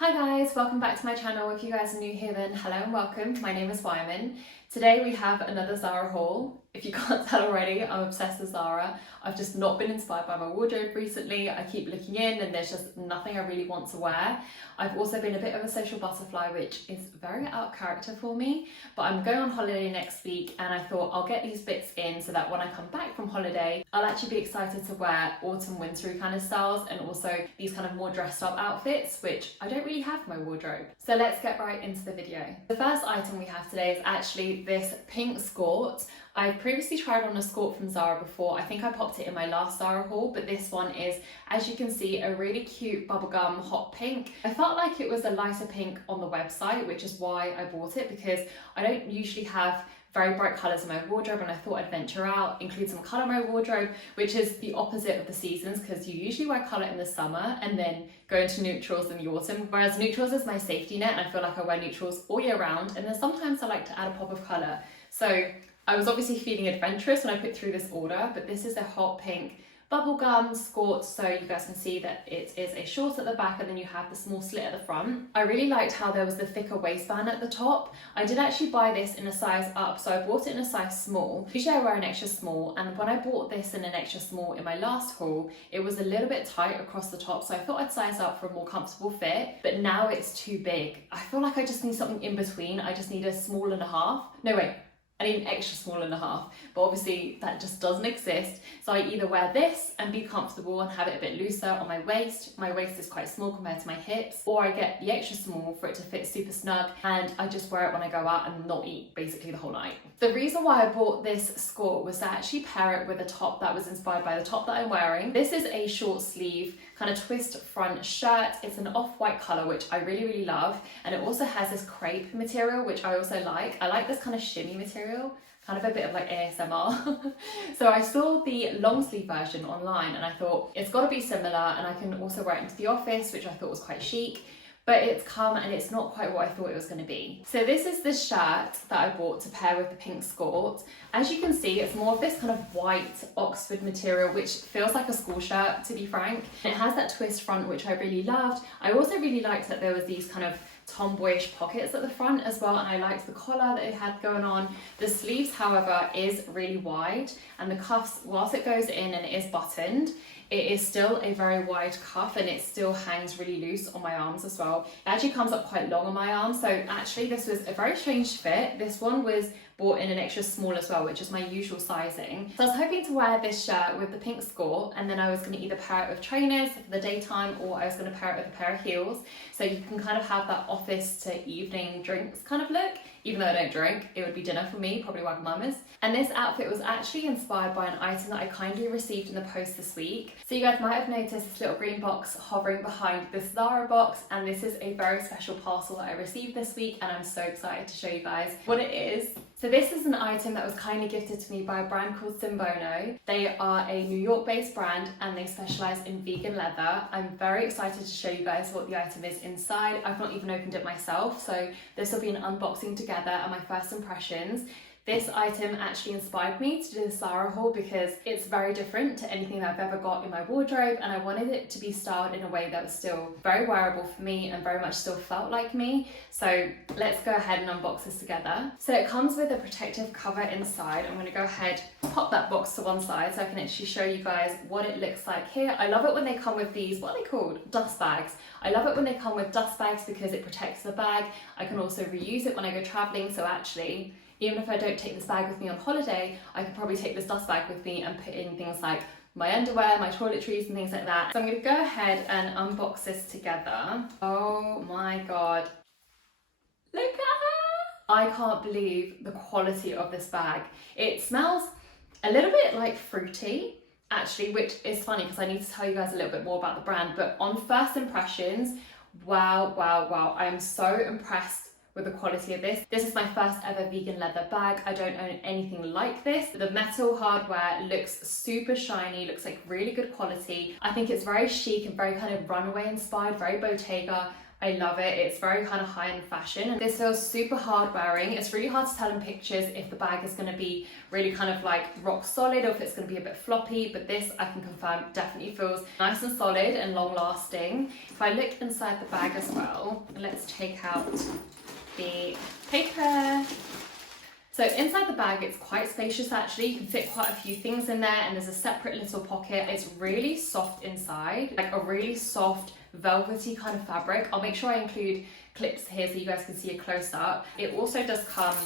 Hi guys, welcome back to my channel. If you guys are new here then hello and welcome. My name is Wyman. Today we have another Zara haul. If you can't tell already, I'm obsessed with Zara. I've just not been inspired by my wardrobe recently. I keep looking in and there's just nothing I really want to wear. I've also been a bit of a social butterfly, which is very out of character for me, but I'm going on holiday next week and I thought I'll get these bits in so that when I come back from holiday, I'll actually be excited to wear autumn wintry kind of styles and also these kind of more dressed up outfits, which I don't really have in my wardrobe. So let's get right into the video. The first item we have today is actually this pink skort. I've previously tried on a skort from Zara before. I think I popped it in my last Zara haul, but this one is, as you can see, a really cute bubblegum hot pink. I felt like it was a lighter pink on the website, which is why I bought it, because I don't usually have very bright colours in my wardrobe, and I thought I'd venture out, include some colour in my wardrobe, which is the opposite of the seasons, because you usually wear colour in the summer and then go into neutrals in the autumn, whereas neutrals is my safety net and I feel like I wear neutrals all year round, and then sometimes I like to add a pop of colour. So I was obviously feeling adventurous when I put through this order, but this is a hot pink bubblegum skort, so you guys can see that it is a short at the back and then you have the small slit at the front. I really liked how there was the thicker waistband at the top. I did actually buy this in a size up, so I bought it in a size small. Usually I wear an extra small, and when I bought this in an extra small in my last haul, it was a little bit tight across the top, so I thought I'd size up for a more comfortable fit, but now it's too big. I feel like I just need something in between. I just need a small and a half. No, wait. I need an extra small and a half, but obviously that just doesn't exist. So I either wear this and be comfortable and have it a bit looser on my waist. My waist is quite small compared to my hips, or I get the extra small for it to fit super snug and I just wear it when I go out and not eat basically the whole night. The reason why I bought this skort was to actually pair it with a top that was inspired by the top that I'm wearing. This is a short sleeve kind of twist front shirt. It's an off-white color, which I really love, and it also has this crepe material, which I also like. I like this kind of shimmy material, kind of a bit of like ASMR. So I saw the long sleeve version online and I thought it's got to be similar, and I can also wear it into the office, which I thought was quite chic. But it's come and it's not quite what I thought it was going to be. So this is the shirt that I bought to pair with the pink skort. As you can see, it's more of this kind of white Oxford material, which feels like a school shirt, to be frank. It has that twist front, which I really loved. I also really liked that there was these kind of tomboyish pockets at the front as well, and I liked the collar that it had going on. The sleeves, however, is really wide, and the cuffs, whilst it goes in and it is buttoned, it is still a very wide cuff and it still hangs really loose on my arms as well. It actually comes up quite long on my arms, so actually this was a very strange fit. This one was bought in an extra small as well, which is my usual sizing. So I was hoping to wear this shirt with the pink skort, and then I was going to either pair it with trainers for the daytime, or I was going to pair it with a pair of heels, so you can kind of have that office to evening drinks kind of look. Even though I don't drink, it would be dinner for me, probably Wagamama's. And this outfit was actually inspired by an item that I kindly received in the post this week. So you guys might have noticed this little green box hovering behind this Zara box, and this is a very special parcel that I received this week, and I'm so excited to show you guys what it is. So this is an item that was kindly gifted to me by a brand called Simbono. They are a New York based brand and they specialise in vegan leather. I'm very excited to show you guys what the item is inside. I've not even opened it myself, so this will be an unboxing together and my first impressions. This item actually inspired me to do the Zara haul because it's very different to anything that I've ever got in my wardrobe, and I wanted it to be styled in a way that was still very wearable for me and very much still felt like me. So let's go ahead and unbox this together. So it comes with a protective cover inside. I'm going to go ahead, pop that box to one side so I can actually show you guys what it looks like here. I love it when they come with these, what are they called? Dust bags. I love it when they come with dust bags because it protects the bag. I can also reuse it when I go traveling, so actually, even if I don't take this bag with me on holiday, I could probably take this dust bag with me and put in things like my underwear, my toiletries and things like that. So I'm going to go ahead and unbox this together. Oh my god. Look at her! I can't believe the quality of this bag. It smells a little bit like fruity, actually, which is funny because I need to tell you guys a little bit more about the brand. But on first impressions, wow. I am so impressed with the quality of this. This is my first ever vegan leather bag. I don't own anything like this. The metal hardware looks super shiny, looks like really good quality. I think it's very chic and very kind of runway inspired, very Bottega. I love it. It's very kind of high-end fashion. And this feels super hard wearing. It's really hard to tell in pictures if the bag is going to be really kind of like rock solid or if it's going to be a bit floppy, but this I can confirm definitely feels nice and solid and long lasting. If I look inside the bag as well, let's take out the paper. So inside the bag, it's quite spacious actually. You can fit quite a few things in there, and there's a separate little pocket. It's really soft inside, like a really soft velvety kind of fabric. I'll make sure I include clips here so you guys can see a close up. It also does come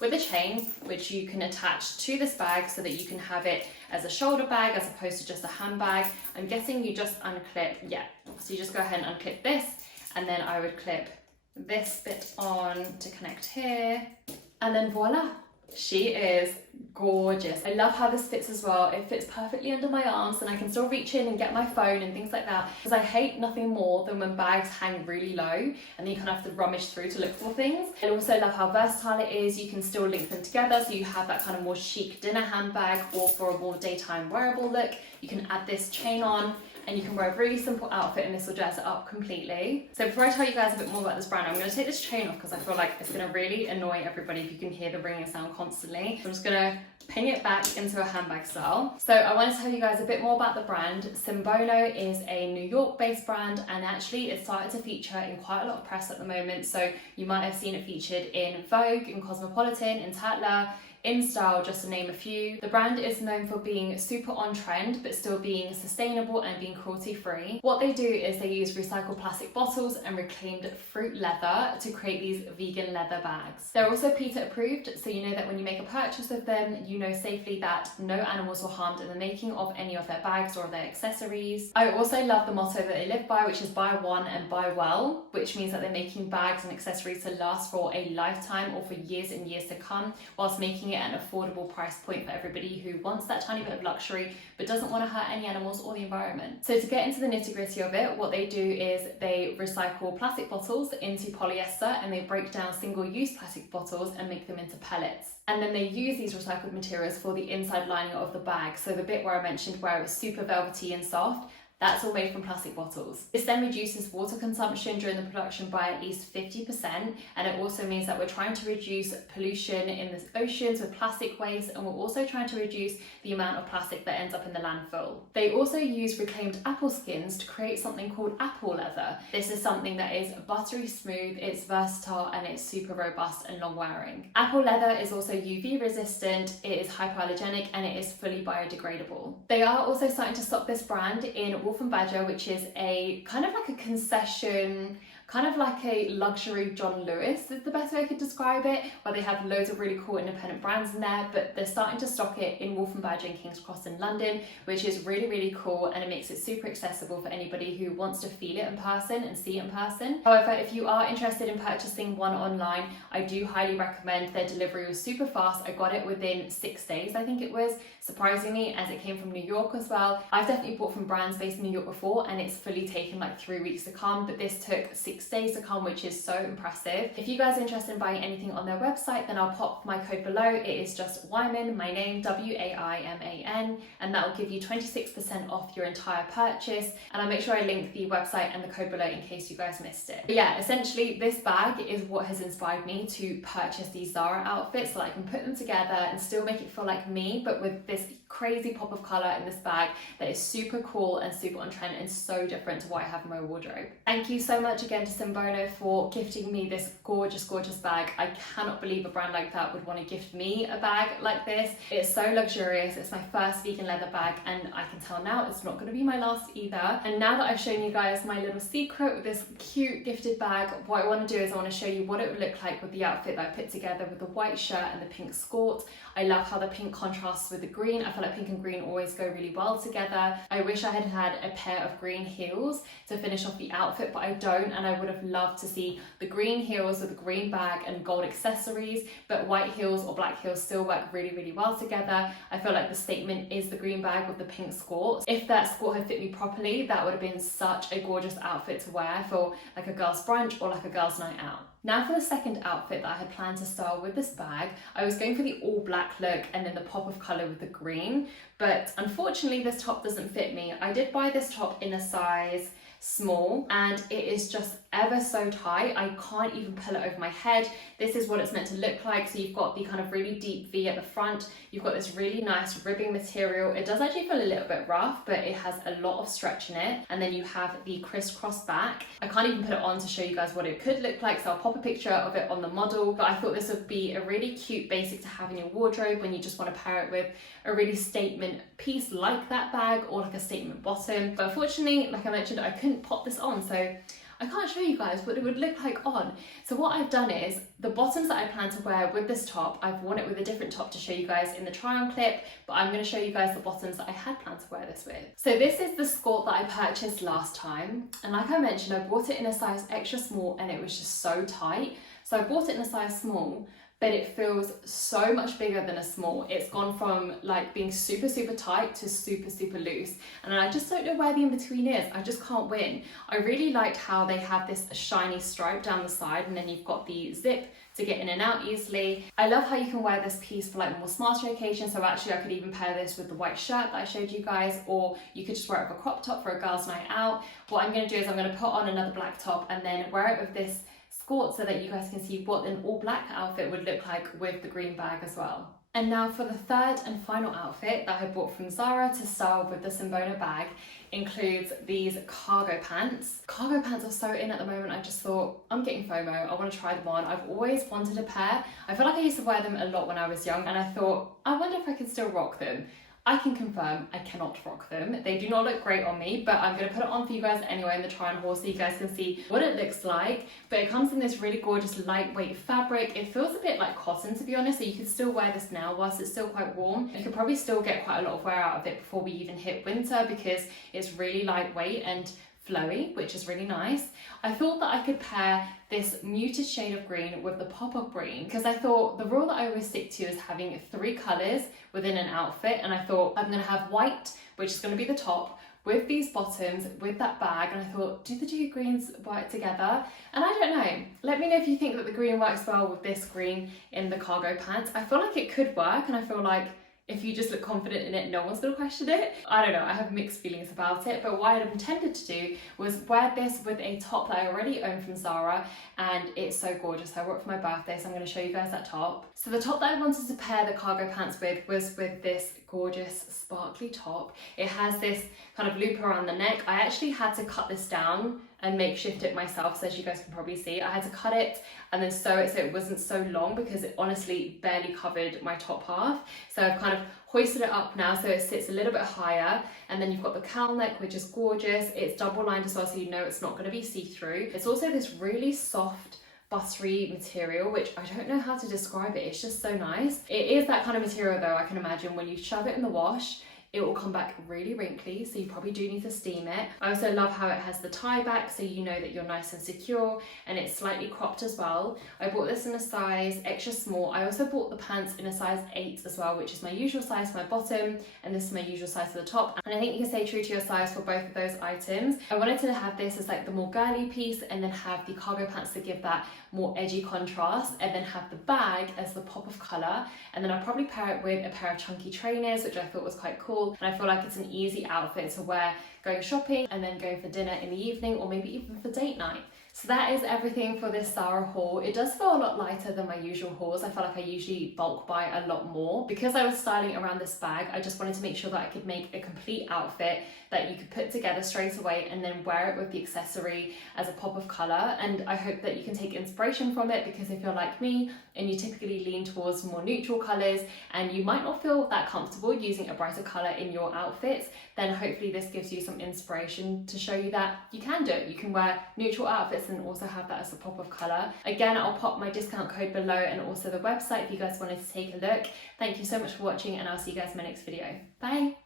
with a chain which you can attach to this bag so that you can have it as a shoulder bag as opposed to just a handbag. I'm guessing you just unclip, yeah. So you just go ahead and unclip this, and then I would clip this bit on to connect here. And then voila, she is gorgeous. I love how this fits as well. It fits perfectly under my arms and I can still reach in and get my phone and things like that, because I hate nothing more than when bags hang really low and then you kind of have to rummage through to look for things. I also love how versatile it is. You can still link them together so you have that kind of more chic dinner handbag, or for a more daytime wearable look, you can add this chain on and you can wear a really simple outfit and this will dress it up completely. So before I tell you guys a bit more about this brand, I'm going to take this chain off because I feel like it's going to really annoy everybody if you can hear the ringing sound constantly. So I'm just going to pin it back into a handbag style. So I want to tell you guys a bit more about the brand. Simbono is a New York based brand, and actually it's started to feature in quite a lot of press at the moment. So you might have seen it featured in Vogue, in Cosmopolitan, in Tatler, in Style, just to name a few. The brand is known for being super on trend, but still being sustainable and being cruelty free. What they do is they use recycled plastic bottles and reclaimed fruit leather to create these vegan leather bags. They're also PETA approved, so you know that when you make a purchase of them, you know safely that no animals were harmed in the making of any of their bags or their accessories. I also love the motto that they live by, which is buy one and buy well, which means that they're making bags and accessories to last for a lifetime or for years and years to come, whilst making it an affordable price point for everybody who wants that tiny bit of luxury but doesn't want to hurt any animals or the environment. So to get into the nitty-gritty of it, what they do is they recycle plastic bottles into polyester, and they break down single-use plastic bottles and make them into pellets. And then they use these recycled materials for the inside lining of the bag. So the bit where I mentioned where it's super velvety and soft, that's all made from plastic bottles. This then reduces water consumption during the production by at least 50%, and it also means that we're trying to reduce pollution in the oceans with plastic waste, and we're also trying to reduce the amount of plastic that ends up in the landfill. They also use reclaimed apple skins to create something called apple leather. This is something that is buttery smooth, it's versatile, and it's super robust and long wearing. Apple leather is also UV resistant, it is hypoallergenic, and it is fully biodegradable. They are also starting to stock this brand in Wolf & Badger, which is a kind of like a concession, kind of like a luxury John Lewis is the best way I could describe it, where they have loads of really cool independent brands in there, but they're starting to stock it in Wolf & Badger in King's Cross in London, which is really, really cool, and it makes it super accessible for anybody who wants to feel it in person and see it in person. However, if you are interested in purchasing one online, I do highly recommend. Their delivery was super fast. I got it within 6 days, I think it was, surprisingly, as it came from New York as well. I've definitely bought from brands based in New York before, and it's fully taken like 3 weeks to come, but this took 6 days to come, which is so impressive. If you guys are interested in buying anything on their website, then I'll pop my code below. It is just Waiman, my name, W-A-I-M-A-N, and that will give you 26% off your entire purchase. And I'll make sure I link the website and the code below in case you guys missed it. But yeah, essentially this bag is what has inspired me to purchase these Zara outfits, so that I can put them together and still make it feel like me, but with this crazy pop of color in this bag that is super cool and super on trend and so different to what I have in my wardrobe. Thank you so much again to Simbono for gifting me this gorgeous, gorgeous bag. I cannot believe a brand like that would want to gift me a bag like this. It's so luxurious. It's my first vegan leather bag, and I can tell now it's not going to be my last either. And now that I've shown you guys my little secret with this cute gifted bag, what I want to do is I want to show you what it would look like with the outfit that I put together with the white shirt and the pink skort. I love how the pink contrasts with the green. I feel like pink and green always go really well together. I wish I had had a pair of green heels to finish off the outfit, but I don't, and I would have loved to see the green heels with the green bag and gold accessories, but white heels or black heels still work really, really well together. I feel like the statement is the green bag with the pink skort. If that skort had fit me properly, that would have been such a gorgeous outfit to wear for like a girl's brunch or like a girl's night out. Now for the second outfit that I had planned to style with this bag, I was going for the all black look and then the pop of colour with the green, but unfortunately this top doesn't fit me. I did buy this top in a size small, and it is just ever so tight. I can't even pull it over my head. This is what it's meant to look like. So you've got the kind of really deep V at the front. You've got this really nice ribbing material. It does actually feel a little bit rough, but it has a lot of stretch in it. And then you have the crisscross back. I can't even put it on to show you guys what it could look like, so I'll pop a picture of it on the model. But I thought this would be a really cute basic to have in your wardrobe when you just want to pair it with a really statement piece like that bag or like a statement bottom. But unfortunately, like I mentioned, I couldn't pop this on, so I can't show you guys what it would look like on. So what I've done is, the bottoms that I plan to wear with this top, I've worn it with a different top to show you guys in the try on clip, but I'm going to show you guys the bottoms that I had planned to wear this with. So this is the skort that I purchased last time, and like I mentioned, I bought it in a size extra small and it was just so tight. So I bought it in a size small, but it feels so much bigger than a small. It's gone from like being super tight to super loose, and I just don't know where the in-between is. I just can't win. I really liked how they have this shiny stripe down the side, and then you've got the zip to get in and out easily. I love how you can wear this piece for like more smarter occasions. So actually I could even pair this with the white shirt that I showed you guys, or you could just wear it with a crop top for a girl's night out. What I'm going to do is I'm going to put on another black top and then wear it with this skort so that you guys can see what an all black outfit would look like with the green bag as well. And now for the third and final outfit that I bought from Zara to style with the Simbono bag includes these cargo pants. Cargo pants are so in at the moment. I just thought, I'm getting FOMO, I want to try them on. I've always wanted a pair. I feel like I used to wear them a lot when I was young, and I thought, I wonder if I can still rock them. I can confirm I cannot rock them. They do not look great on me, but I'm going to put it on for you guys anyway in the try on haul so you guys can see what it looks like. But it comes in this really gorgeous lightweight fabric. It feels a bit like cotton, to be honest, so you can still wear this now whilst it's still quite warm. You could probably still get quite a lot of wear out of it before we even hit winter because it's really lightweight and flowy, which is really nice. I thought that I could pair this muted shade of green with the pop-up green because I thought the rule that I always stick to is having 3 colours within an outfit, and I thought I'm going to have white, which is going to be the top, with these bottoms, with that bag, and I thought, do the 2 greens work together? And I don't know. Let me know if you think that the green works well with this green in the cargo pants. I feel like it could work, and I feel like if you just look confident in it, no one's going to question it. I don't know, I have mixed feelings about it, but what I had intended to do was wear this with a top that I already own from Zara, and it's so gorgeous. I wore it for my birthday, so I'm going to show you guys that top. So the top that I wanted to pair the cargo pants with was with this gorgeous sparkly top. It has this kind of loop around the neck. I actually had to cut this down and makeshift it myself, so as you guys can probably see. I had to cut it and then sew it so it wasn't so long because it honestly barely covered my top half. So I've kind of hoisted it up now so it sits a little bit higher, and then you've got the cowl neck, which is gorgeous. It's double lined as well, so you know it's not going to be see-through. It's also this really soft buttery material, which I don't know how to describe it. It's just so nice. It is that kind of material though, I can imagine when you shove it in the wash, it will come back really wrinkly, so you probably do need to steam it. I also love how it has the tie back, so you know that you're nice and secure, and it's slightly cropped as well. I bought this in a size extra small. I also bought the pants in a size 8 as well, which is my usual size for my bottom, and this is my usual size for the top. And I think you can stay true to your size for both of those items. I wanted to have this as like the more girly piece, and then have the cargo pants to give that more edgy contrast, and then have the bag as the pop of colour, and then I'll probably pair it with a pair of chunky trainers, which I thought was quite cool. And I feel like it's an easy outfit to wear going shopping and then going for dinner in the evening, or maybe even for date night. So that is everything for this Zara haul. It does feel a lot lighter than my usual hauls. I feel like I usually bulk buy a lot more. Because I was styling around this bag, I just wanted to make sure that I could make a complete outfit that you could put together straight away and then wear it with the accessory as a pop of colour. And I hope that you can take inspiration from it, because if you're like me and you typically lean towards more neutral colours and you might not feel that comfortable using a brighter colour in your outfits, then hopefully this gives you some inspiration to show you that you can do it. You can wear neutral outfits and also have that as a pop of colour. Again, I'll pop my discount code below and also the website if you guys wanted to take a look. Thank you so much for watching, and I'll see you guys in my next video. Bye!